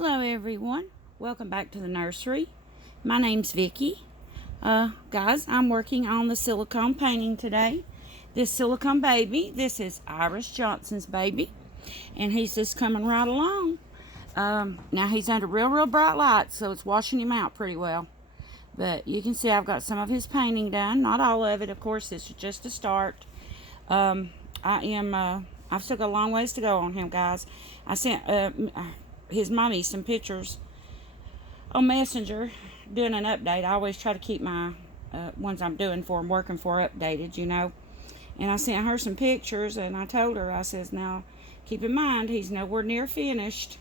Hello everyone, welcome back to the nursery. My name's Vicky. Guys, I'm working on the silicone painting today. This silicone baby, this is Iris Johnson's baby, and he's just coming right along. Now he's under real bright light, so it's washing him out pretty well. But you can see I've got some of his painting done, not all of it, of course. This is just a start. I've still got a long ways to go on him, guys. I sent his mommy some pictures on Messenger doing an update. I always try to keep my ones I'm doing for him, working for, updated, you know. And I sent her some pictures, and I told her, I says, now keep in mind he's nowhere near finished.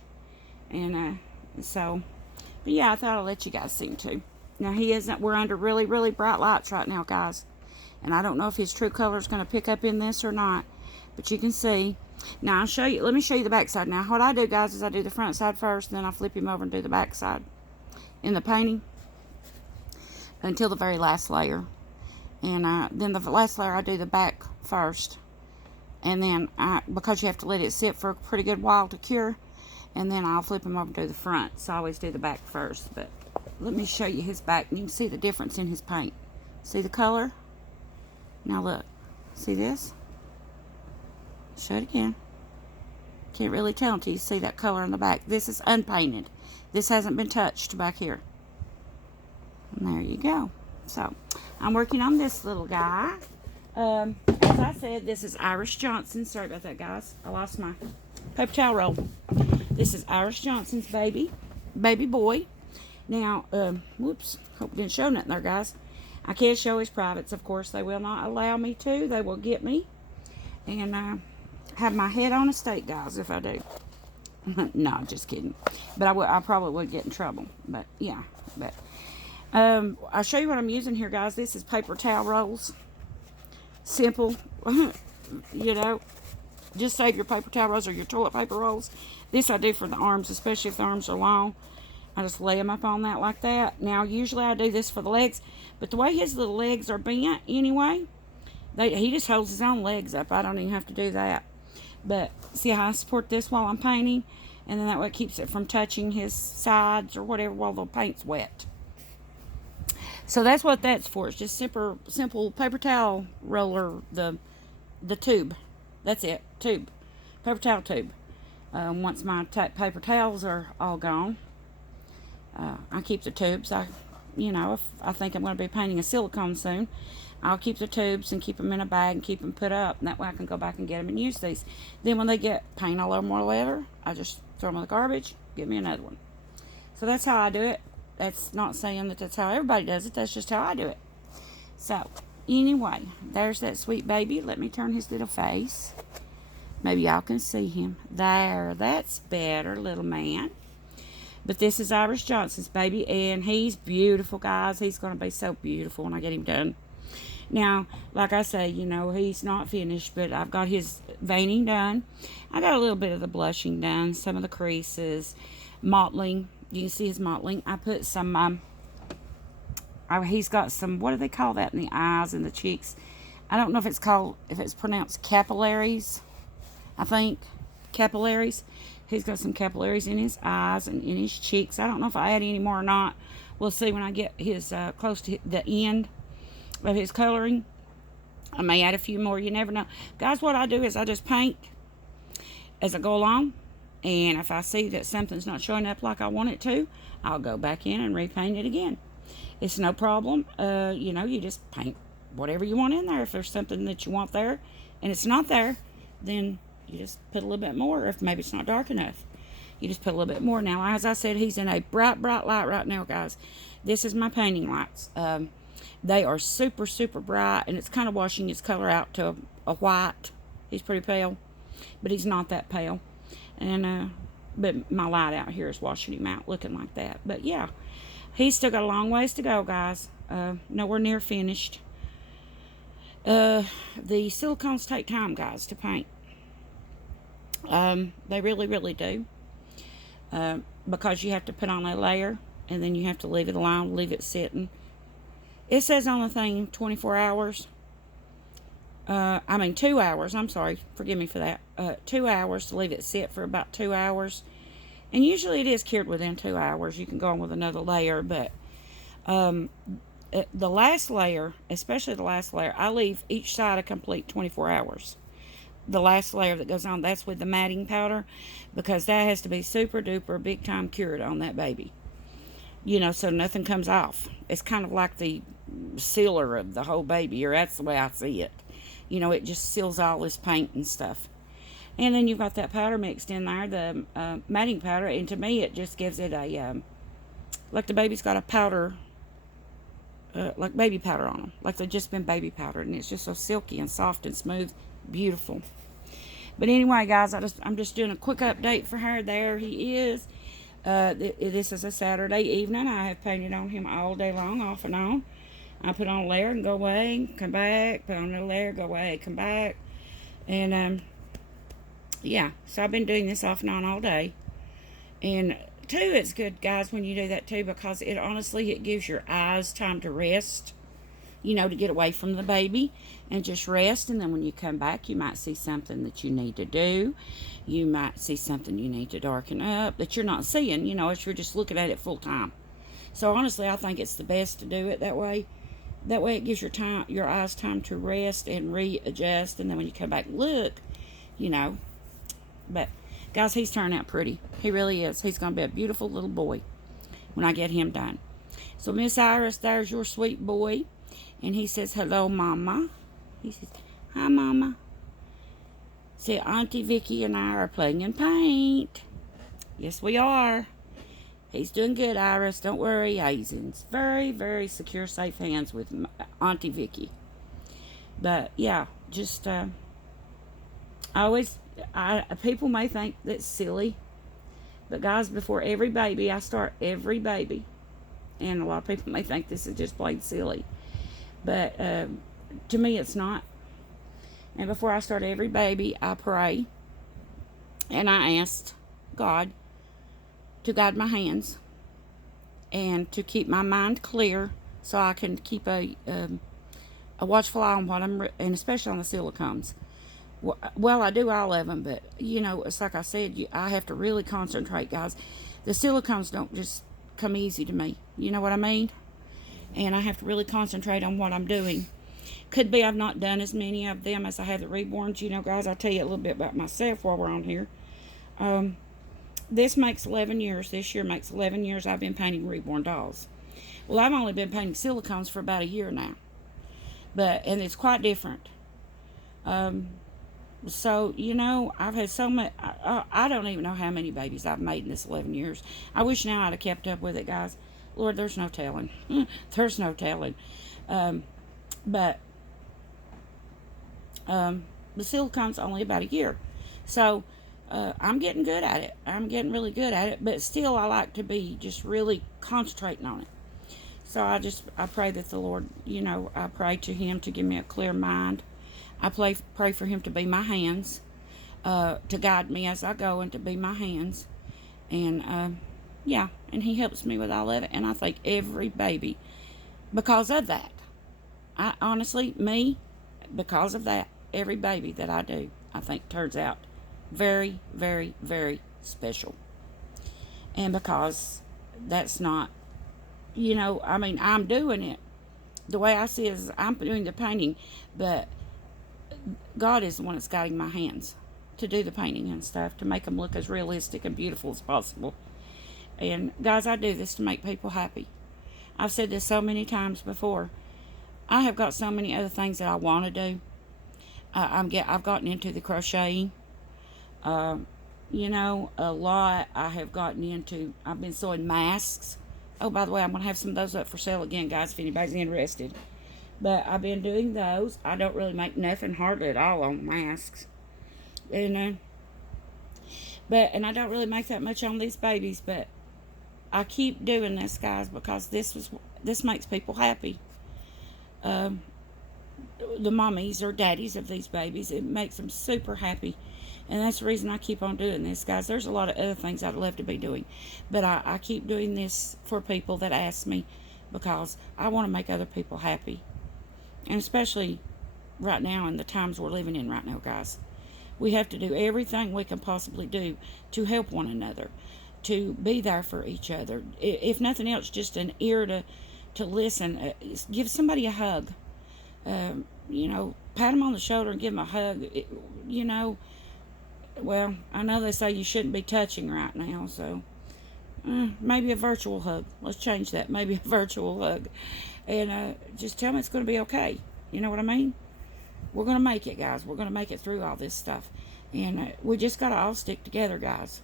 And but yeah, I thought I'd let you guys see him too. Now he isn't. We're under really bright lights right now, guys, and I don't know if his true color is going to pick up in this or not, but you can see. Now I'll show you. Let me show you the back side. Now what I do, guys, is I do the front side first, then I flip him over and do the back side in the painting until the very last layer. And then the last layer I do the back first, and then because you have to let it sit for a pretty good while to cure, and then I'll flip him over and do the front. So I always do the back first. But let me show you his back, and you can see the difference in his paint. See the color? Now look. See this? Show it again. Can't really tell until you see that color in the back. This is unpainted. This hasn't been touched back here. And there you go. So, I'm working on this little guy. As I said, this is Iris Johnson. Sorry about that, guys. I lost my paper towel roll. This is Iris Johnson's baby boy. Now, whoops, hope I didn't show nothing there, guys. I can't show his privates, of course. They will not allow me to. They will get me. And, have my head on a stake, guys, if I do. No, just kidding. But I probably would get in trouble. But, yeah. But, I'll show you what I'm using here, guys. This is paper towel rolls. Simple. You know, just save your paper towel rolls or your toilet paper rolls. This I do for the arms, especially if the arms are long. I just lay them up on that like that. Now, usually I do this for the legs, but the way his little legs are bent anyway, he just holds his own legs up. I don't even have to do that. But see how I support this while I'm painting, and then that way it keeps it from touching his sides or whatever while the paint's wet. So that's what that's for. It's just simple paper towel roller, the tube. That's it, tube, paper towel tube. Once my paper towels are all gone, I keep the tubes. If I think I'm going to be painting a silicone soon, I'll keep the tubes and keep them in a bag and keep them put up, and that way I can go back and get them and use these. Then when they get paint all over more leather, I just throw them in the garbage, get me another one. So that's how I do it. That's not saying that that's how everybody does it. That's just how I do it. So, anyway, there's that sweet baby. Let me turn his little face. Maybe y'all can see him. There, that's better, little man. But this is Iris Johnson's baby, and he's beautiful, guys. He's going to be so beautiful when I get him done. Now, like I say, he's not finished, but I've got his veining done. I got a little bit of the blushing done, some of the creases, mottling. You can see his mottling. I put some, he's got some, what do they call that in the eyes and the cheeks? I don't know if it's pronounced capillaries. I think capillaries. He's got some capillaries in his eyes and in his cheeks. I don't know if I add any more or not. We'll see when I get his close to the end of his coloring. I may add a few more. You never know. Guys, what I do is I just paint as I go along. And if I see that something's not showing up like I want it to, I'll go back in and repaint it again. It's no problem. You just paint whatever you want in there. If there's something that you want there and it's not there, then you just put a little bit more. If maybe it's not dark enough, you just put a little bit more. Now, as I said, he's in a bright light right now, guys. This is my painting lights. They are super bright, and it's kind of washing his color out to a white. He's pretty pale, but he's not that pale. And but my light out here is washing him out, looking like that. But yeah, he's still got a long ways to go, guys. Nowhere near finished. The silicones take time, guys, to paint. They really do. Because you have to put on a layer, and then you have to leave it alone, leave it sitting. It says on the thing 24 hours. 2 hours. I'm sorry. Forgive me for that. 2 hours to leave it sit for about 2 hours. And usually it is cured within 2 hours. You can go on with another layer, but um, the last layer, especially the last layer, I leave each side a complete 24 hours. The last layer that goes on, that's with the matting powder, because that has to be super duper big time cured on that baby. So nothing comes off. It's kind of like the sealer of the whole baby, or that's the way I see it. It just seals all this paint and stuff. And then you've got that powder mixed in there, the matting powder, and to me it just gives it a, like the baby's got a powder, like baby powder on them, like they've just been baby powdered, and it's just so silky and soft and smooth, beautiful. But anyway, guys, I'm just doing a quick update for her. There he is. This is a Saturday evening. I have painted on him all day long, off and on. I put on a layer and go away, come back, put on a layer, go away, come back. And, yeah, so I've been doing this off and on all day. And, too, it's good, guys, when you do that, too, because it gives your eyes time to rest, to get away from the baby and just rest. And then when you come back, you might see something that you need to do. You might see something you need to darken up that you're not seeing, if you're just looking at it full time. So honestly, I think it's the best to do it that way. That way it gives your eyes time to rest and readjust. And then when you come back, look, But, guys, he's turning out pretty. He really is. He's going to be a beautiful little boy when I get him done. So, Miss Iris, there's your sweet boy. And he says, hello, Mama. He says, hi, Mama. See, Auntie Vicky and I are playing in paint. Yes, we are. He's doing good, Iris. Don't worry. He's in very, very secure, safe hands with Auntie Vicky. But, yeah, just, people may think that's silly. But, guys, before every baby, I start every baby. And a lot of people may think this is just plain silly. But to me, it's not. And before I start every baby, I pray. And I asked God to guide my hands and to keep my mind clear so I can keep a watchful eye on what and especially on the silicones. Well, I do all of them, but, it's like I said, I have to really concentrate, guys. The silicones don't just come easy to me. You know what I mean? And I have to really concentrate on what I'm doing. Could be I've not done as many of them as I have the reborns. Guys, I'll tell you a little bit about myself while we're on here. This makes 11 years. This year makes 11 years I've been painting reborn dolls. Well, I've only been painting silicones for about a year now. And it's quite different. So, I've had so much. I don't even know how many babies I've made in this 11 years. I wish now I'd have kept up with it, guys. Lord, there's no telling. There's no telling. But the silicone's only about a year. So I'm getting good at it. I'm getting really good at it. But still, I like to be just really concentrating on it. So I pray that the Lord, I pray to Him to give me a clear mind. I pray for Him to be my hands, to guide me as I go and to be my hands. And, yeah, and He helps me with all of it. And I think every baby, because of that, because of that, every baby that I do, I think turns out very, very, very special. And because that's not, I'm doing it. The way I see it is I'm doing the painting, but God is the one that's guiding my hands to do the painting and stuff, to make them look as realistic and beautiful as possible. And, guys, I do this to make people happy. I've said this so many times before. I have got so many other things that I want to do. I've gotten into the crocheting. A lot. I have gotten into, I've been sewing masks. Oh, by the way, I'm going to have some of those up for sale again, guys, if anybody's interested. But I've been doing those. I don't really make nothing hardly at all on masks. And I don't really make that much on these babies, but I keep doing this, guys, because this makes people happy. The mommies or daddies of these babies, it makes them super happy. And that's the reason I keep on doing this, guys. There's a lot of other things I'd love to be doing. But I keep doing this for people that ask me because I want to make other people happy. And especially right now in the times we're living in right now, guys. We have to do everything we can possibly do to help one another, to be there for each other. If nothing else, just an ear to listen. Give somebody a hug. Pat them on the shoulder and give them a hug. Well, I know they say you shouldn't be touching right now, so maybe a virtual hug. Let's change that. Maybe a virtual hug. And just tell them it's going to be okay. You know what I mean? We're going to make it, guys. We're going to make it through all this stuff. And we just got to all stick together, guys.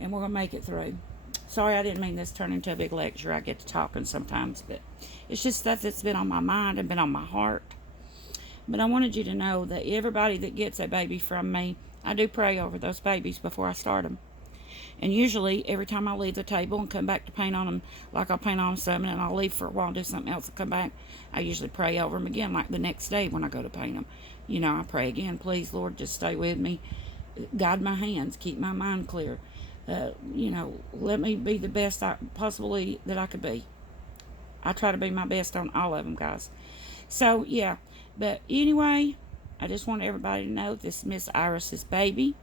And we're going to make it through. Sorry, I didn't mean this to turn into a big lecture. I get to talking sometimes, but it's just stuff that's been on my mind and been on my heart. But I wanted you to know that everybody that gets a baby from me, I do pray over those babies before I start them. And usually, every time I leave the table and come back to paint on them, like I'll paint on them some, and I'll leave for a while and do something else and come back, I usually pray over them again, like the next day when I go to paint them. I pray again, please, Lord, just stay with me. Guide my hands, keep my mind clear. Let me be the best possibly that I could be. I try to be my best on all of them, guys. So, yeah. But anyway, I just want everybody to know this is Miss Iris's baby.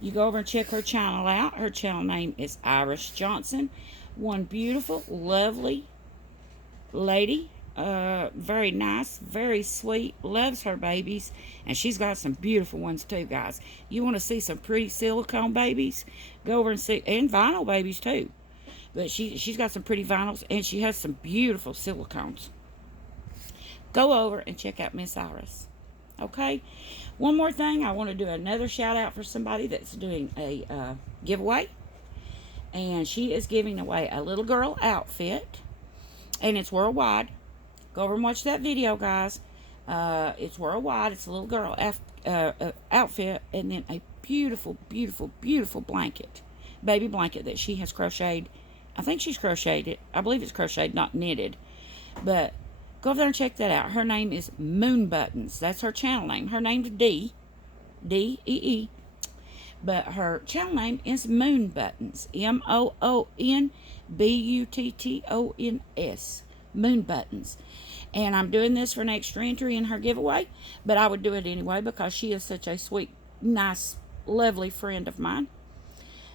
You go over and check her channel out. Her channel name is Iris Johnson. One beautiful, lovely lady. Very nice, very sweet, loves her babies, and she's got some beautiful ones too, guys. You want to see some pretty silicone babies, go over and see, and vinyl babies too, but she's got some pretty vinyls, and she has some beautiful silicones. Go over and check out Miss Iris. Okay, one more thing, I want to do another shout out for somebody that's doing a giveaway, and she is giving away a little girl outfit, and it's worldwide. Go over and watch that video, guys. It's worldwide. It's a little girl outfit, and then a beautiful, beautiful, beautiful blanket, baby blanket that she has crocheted. I think she's crocheted it. I believe it's crocheted, not knitted. But go over there and check that out. Her name is Moonbuttons. That's her channel name. Her name's D-E-E. But her channel name is Moonbuttons. Moonbuttons. Moonbuttons. And I'm doing this for an extra entry in her giveaway, but I would do it anyway because she is such a sweet, nice, lovely friend of mine,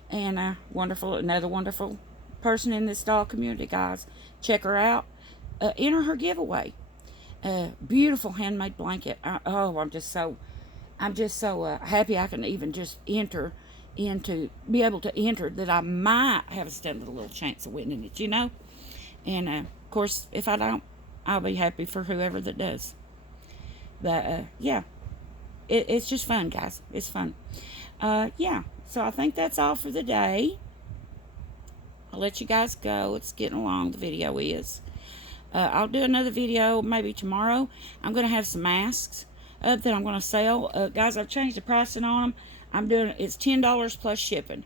and another wonderful person in this doll community, guys. Check her out. Enter her giveaway. Beautiful handmade blanket. I'm just so happy I can even just be able to enter that I might have a stand a little chance of winning it, And of course, if I don't, I'll be happy for whoever that does. But yeah, it's just fun, guys. It's fun. Yeah, so I think that's all for the day. I'll let you guys go. It's getting along, the video is. I'll do another video maybe tomorrow. I'm going to have some masks up that I'm going to sell. Guys, I've changed the pricing on them. It's $10 plus shipping.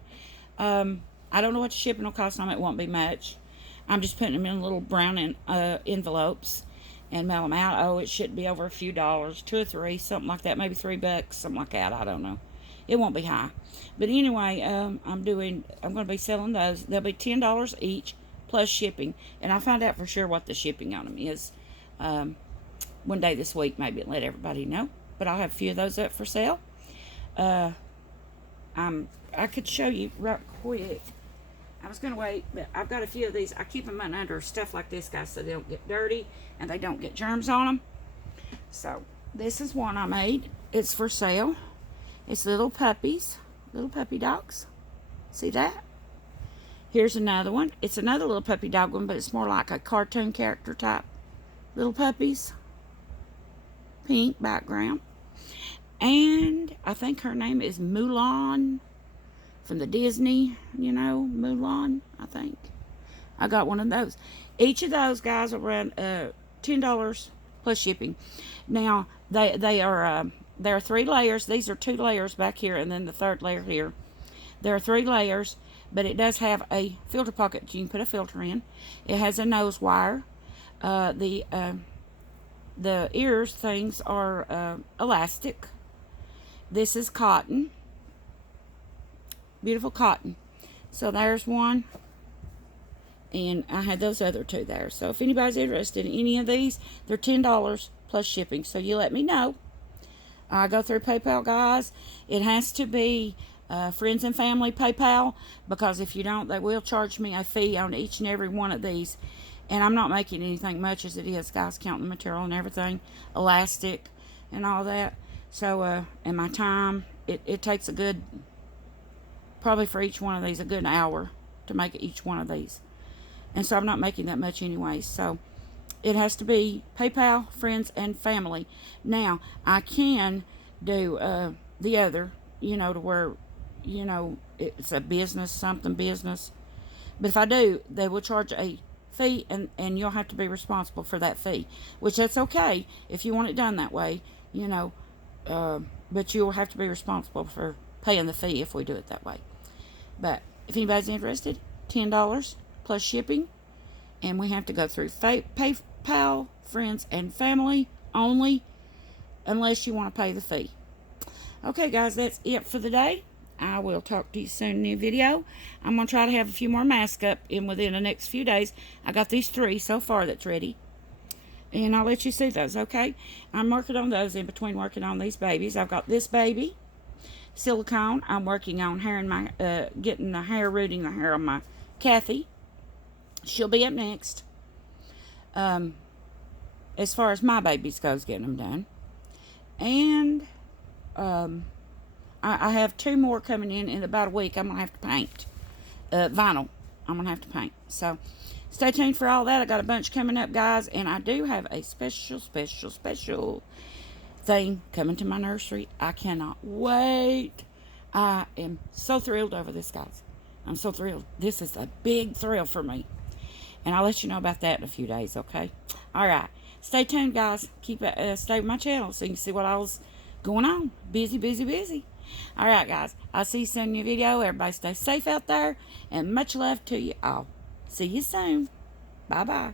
I don't know what the shipping will cost on them. It won't be much. I'm just putting them in little brown envelopes and mail them out. It should be over a few dollars, $2 or $3, something like that, maybe $3, something like that. I don't know. It won't be high. But anyway, I'm going to be selling those. They'll be $10 each plus shipping. And I found out for sure what the shipping on them is one day this week, maybe, and let everybody know. But I'll have a few of those up for sale. I could show you right quick. I was going to wait, but I've got a few of these. I keep them under stuff like this, guys, so they don't get dirty and they don't get germs on them. So, this is one I made. It's for sale. It's little puppies, little puppy dogs. See that? Here's another one. It's another little puppy dog one, but it's more like a cartoon character type. Little puppies. Pink background. And I think her name is Mulan. From the Disney, Mulan, I think. I got one of those. Each of those, guys, will run $10 plus shipping. Now, there are 3 layers. These are 2 layers back here, and then the 3rd layer here. There are 3 layers, but it does have a filter pocket. You can put a filter in. It has a nose wire. The ears things are elastic. This is cotton. Beautiful cotton. So there's one, and I had those other 2 there. So if anybody's interested in any of these, they're $10 plus shipping. So you let me know. I go through PayPal, guys. It has to be friends and family PayPal, because if you don't, they will charge me a fee on each and every one of these. And I'm not making anything much as it is, guys, counting the material and everything, elastic and all that. So, and my time, it takes a good, probably for each one of these, a good hour to make each one of these. And so I'm not making that much anyway. So it has to be PayPal, friends, and family. Now, I can do the other, to where, it's a business, something business. But if I do, they will charge a fee, and you'll have to be responsible for that fee, which that's okay if you want it done that way, but you'll have to be responsible for paying the fee if we do it that way. But if anybody's interested, $10 plus shipping, and we have to go through PayPal, friends, and family only, unless you want to pay the fee. Okay, guys, that's it for the day. I will talk to you soon in a new video. I'm going to try to have a few more masks up within the next few days. I got these 3 so far that's ready. And I'll let you see those, okay? I'm working on those in between working on these babies. I've got this baby, Silicone. I'm working on getting the hair, rooting the hair on my Kathy. She'll be up next. As far as my babies goes, getting them done. And I have 2 more coming in about a week. I'm going to have to paint. Vinyl. I'm going to have to paint. So, stay tuned for all that. I got a bunch coming up, guys. And I do have a special thing coming to my nursery. I cannot wait. I am so thrilled over this, guys. I'm so thrilled. This is a big thrill for me. And I'll let you know about that in a few days, okay? All right. Stay tuned, guys. Stay with my channel so you can see what all's going on. Busy. All right, guys. I'll see you soon in your video. Everybody stay safe out there. And much love to you all. See you soon. Bye-bye.